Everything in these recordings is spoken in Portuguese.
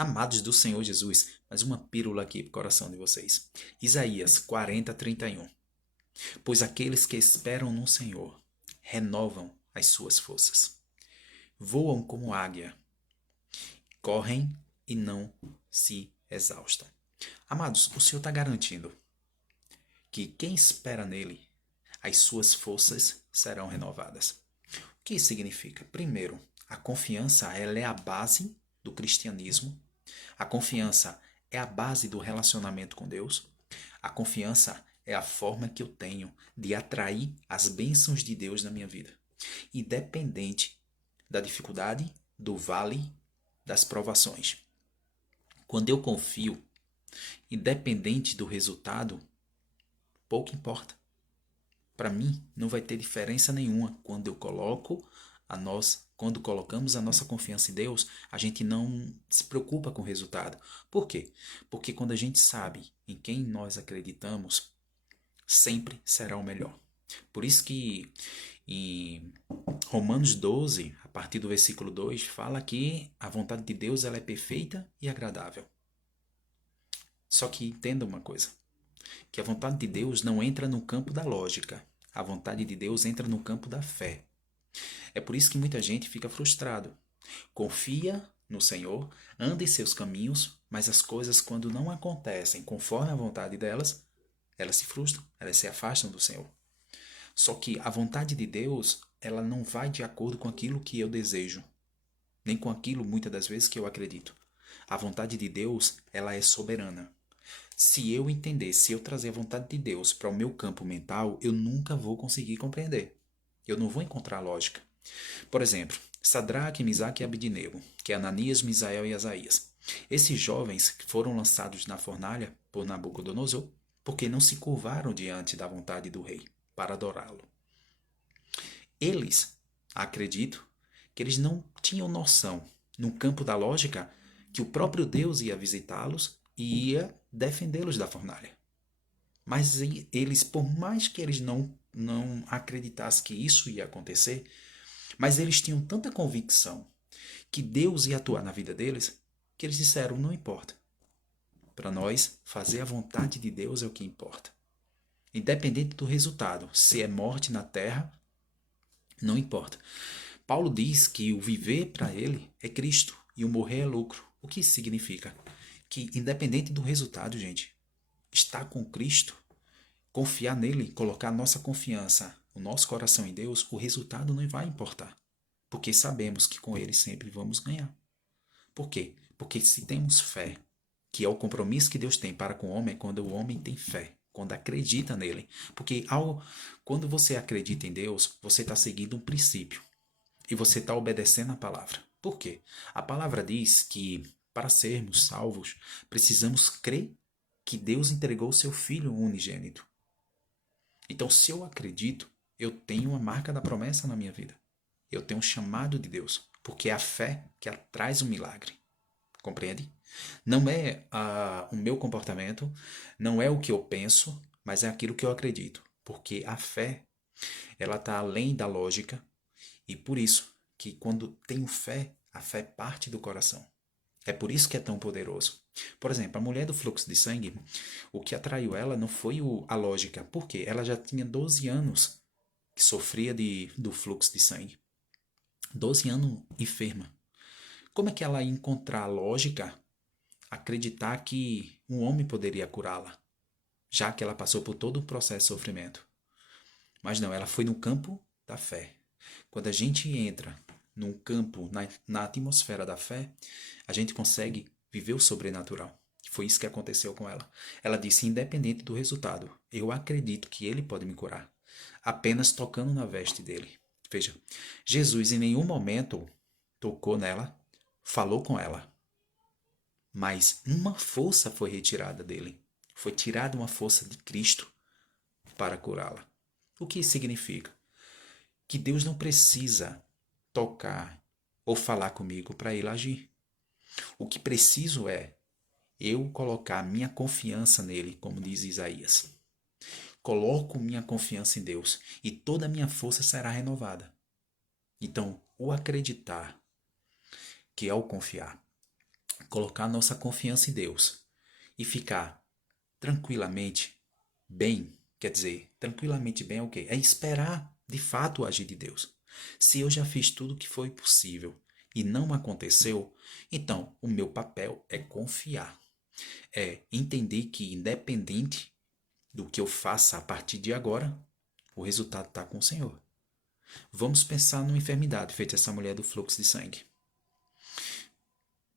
Amados do Senhor Jesus, mais uma pílula aqui para o coração de vocês. Isaías 40:31. Pois aqueles que esperam no Senhor renovam as suas forças. Voam como águia, correm e não se exaustam. Amados, o Senhor está garantindo que quem espera nele, as suas forças serão renovadas. O que isso significa? Primeiro, a confiança ela é a base do cristianismo. A confiança é a base do relacionamento com Deus. A confiança é a forma que eu tenho de atrair as bênçãos de Deus na minha vida, independente da dificuldade, do vale, das provações. Quando eu confio, independente do resultado, pouco importa. Para mim, não vai ter diferença nenhuma quando eu coloco quando colocamos a nossa confiança em Deus, a gente não se preocupa com o resultado. Por quê? Porque quando a gente sabe em quem nós acreditamos, sempre será o melhor. Por isso que em Romanos 12, a partir do versículo 2, fala que a vontade de Deus ela é perfeita e agradável. Só que entenda uma coisa, que a vontade de Deus não entra no campo da lógica. A vontade de Deus entra no campo da fé. É por isso que muita gente fica frustrado. Confia no Senhor, anda em seus caminhos, mas as coisas quando não acontecem conforme a vontade delas, elas se frustram, elas se afastam do Senhor. Só que a vontade de Deus, ela não vai de acordo com aquilo que eu desejo, nem com aquilo muitas das vezes que eu acredito. A vontade de Deus, ela é soberana. Se eu entender, se eu trazer a vontade de Deus para o meu campo mental, eu nunca vou conseguir compreender. Eu não vou encontrar lógica. Por exemplo, Sadraque, Misaque e Abidnego, que é Ananias, Misael e Asaías. Esses jovens foram lançados na fornalha por Nabucodonosor porque não se curvaram diante da vontade do rei para adorá-lo. Eles, acredito, que eles não tinham noção, no campo da lógica, que o próprio Deus ia visitá-los e ia defendê-los da fornalha. Mas eles, por mais que eles não acreditassem que isso ia acontecer, mas eles tinham tanta convicção que Deus ia atuar na vida deles, que eles disseram, não importa. Para nós, fazer a vontade de Deus é o que importa. Independente do resultado, se é morte na terra, não importa. Paulo diz que o viver para ele é Cristo e o morrer é lucro. O que isso significa? Que independente do resultado, gente, estar com Cristo, confiar nele, colocar a nossa confiança, o nosso coração em Deus, o resultado não vai importar. Porque sabemos que com ele sempre vamos ganhar. Por quê? Porque se temos fé, que é o compromisso que Deus tem para com o homem, é quando o homem tem fé, quando acredita nele. Porque quando você acredita em Deus, você está seguindo um princípio e você está obedecendo a palavra. Por quê? A palavra diz que para sermos salvos, precisamos crer que Deus entregou o seu Filho unigênito. Então, se eu acredito, eu tenho a marca da promessa na minha vida. Eu tenho um chamado de Deus, porque é a fé que traz o milagre. Compreende? Não é o meu comportamento, não é o que eu penso, mas é aquilo que eu acredito. Porque a fé, ela está além da lógica e por isso que quando tenho fé, a fé parte do coração. É por isso que é tão poderoso. Por exemplo, a mulher do fluxo de sangue, o que atraiu ela não foi a lógica, porque ela já tinha 12 anos que sofria do fluxo de sangue. 12 anos enferma. Como é que ela ia encontrar lógica, acreditar que um homem poderia curá-la, já que ela passou por todo o processo de sofrimento? Mas não, ela foi no campo da fé. Quando a gente entra num campo, na atmosfera da fé, a gente consegue viver o sobrenatural. Foi isso que aconteceu com ela. Ela disse, independente do resultado, eu acredito que ele pode me curar, apenas tocando na veste dele. Veja, Jesus em nenhum momento tocou nela, falou com ela, mas uma força foi retirada dele. Foi tirada uma força de Cristo para curá-la. O que isso significa? Que Deus não precisa tocar ou falar comigo para ele agir. O que preciso é eu colocar minha confiança nele, como diz Isaías. Coloco minha confiança em Deus e toda a minha força será renovada. Então, o acreditar, que é o confiar, colocar nossa confiança em Deus e ficar tranquilamente bem, quer dizer, tranquilamente bem é o quê? É esperar de fato o agir de Deus. Se eu já fiz tudo o que foi possível e não aconteceu, então o meu papel é confiar. É entender que, independente do que eu faça a partir de agora, o resultado está com o Senhor. Vamos pensar numa enfermidade feita essa mulher do fluxo de sangue.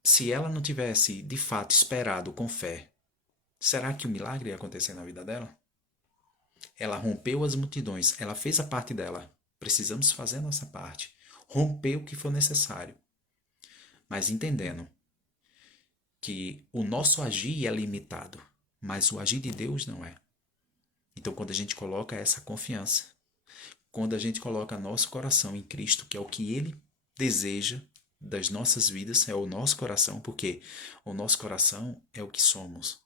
Se ela não tivesse de fato esperado com fé, será que o milagre ia acontecer na vida dela? Ela rompeu as multidões, ela fez a parte dela. Precisamos fazer a nossa parte. Romper o que for necessário. Mas entendendo que o nosso agir é limitado, mas o agir de Deus não é. Então, quando a gente coloca essa confiança, quando a gente coloca nosso coração em Cristo, que é o que Ele deseja das nossas vidas, é o nosso coração, porque o nosso coração é o que somos.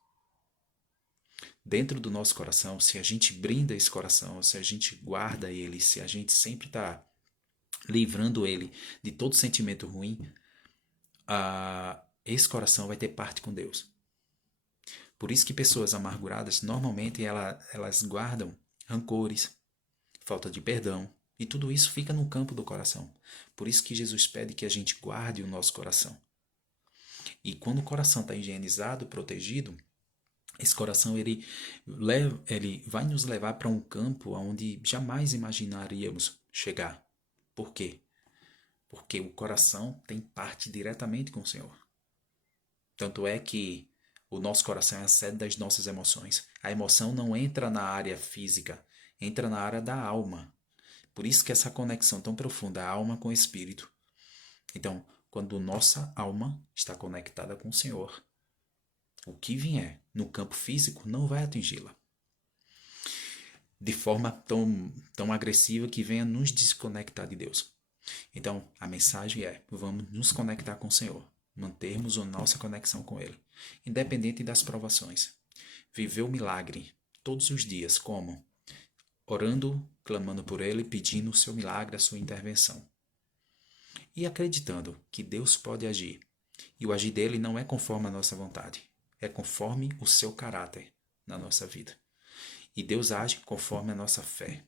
Dentro do nosso coração, se a gente brinda esse coração, se a gente guarda ele, se a gente sempre está livrando ele de todo sentimento ruim, esse coração vai ter parte com Deus. Por isso que pessoas amarguradas, normalmente elas guardam rancores, falta de perdão, e tudo isso fica no campo do coração. Por isso que Jesus pede que a gente guarde o nosso coração. E quando o coração está higienizado, protegido, esse coração ele vai nos levar para um campo onde jamais imaginaríamos chegar. Por quê? Porque o coração tem parte diretamente com o Senhor. Tanto é que o nosso coração é a sede das nossas emoções. A emoção não entra na área física, entra na área da alma. Por isso que essa conexão tão profunda, a alma com o espírito. Então, quando nossa alma está conectada com o Senhor, o que vier no campo físico não vai atingi-la de forma tão agressiva que venha nos desconectar de Deus. Então, a mensagem é: vamos nos conectar com o Senhor, mantermos a nossa conexão com Ele, independente das provações. Viver o milagre todos os dias, como? Orando, clamando por Ele, pedindo o seu milagre, a sua intervenção. E acreditando que Deus pode agir. E o agir dele não é conforme a nossa vontade, é conforme o seu caráter na nossa vida. E Deus age conforme a nossa fé,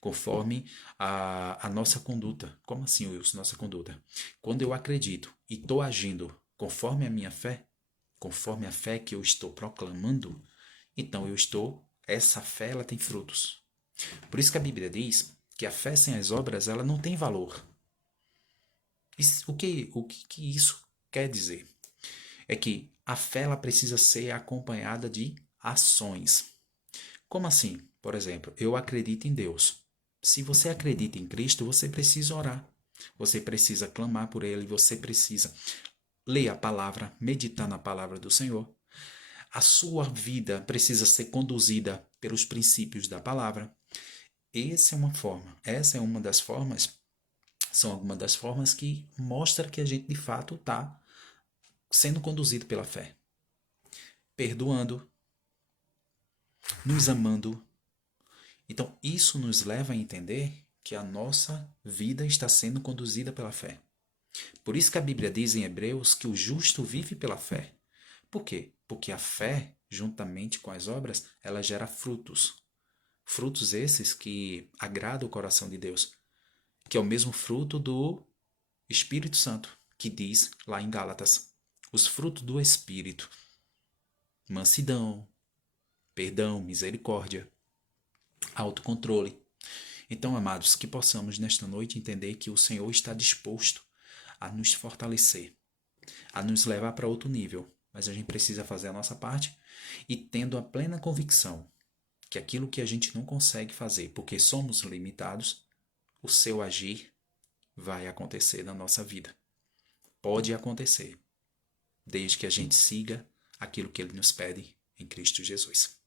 conforme a nossa conduta. Como assim, Wilson, nossa conduta? Quando eu acredito e estou agindo conforme a minha fé, conforme a fé que eu estou proclamando, então essa fé ela tem frutos. Por isso que a Bíblia diz que a fé sem as obras ela não tem valor. O que isso quer dizer? É que a fé ela precisa ser acompanhada de ações. Como assim? Por exemplo, eu acredito em Deus. Se você acredita em Cristo, você precisa orar. Você precisa clamar por Ele, você precisa ler a palavra, meditar na palavra do Senhor. A sua vida precisa ser conduzida pelos princípios da palavra. Essa é uma das formas, são algumas das formas que mostra que a gente de fato está sendo conduzido pela fé. Perdoando, nos amando. Então, isso nos leva a entender que a nossa vida está sendo conduzida pela fé. Por isso que a Bíblia diz em Hebreus que o justo vive pela fé. Por quê? Porque a fé, juntamente com as obras, ela gera frutos. Frutos esses que agradam o coração de Deus, que é o mesmo fruto do Espírito Santo, que diz lá em Gálatas, os frutos do Espírito: mansidão, perdão, misericórdia, autocontrole. Então, amados, que possamos nesta noite entender que o Senhor está disposto a nos fortalecer, a nos levar para outro nível, mas a gente precisa fazer a nossa parte e tendo a plena convicção que aquilo que a gente não consegue fazer, porque somos limitados, o seu agir vai acontecer na nossa vida. Pode acontecer, desde que a gente siga aquilo que Ele nos pede em Cristo Jesus.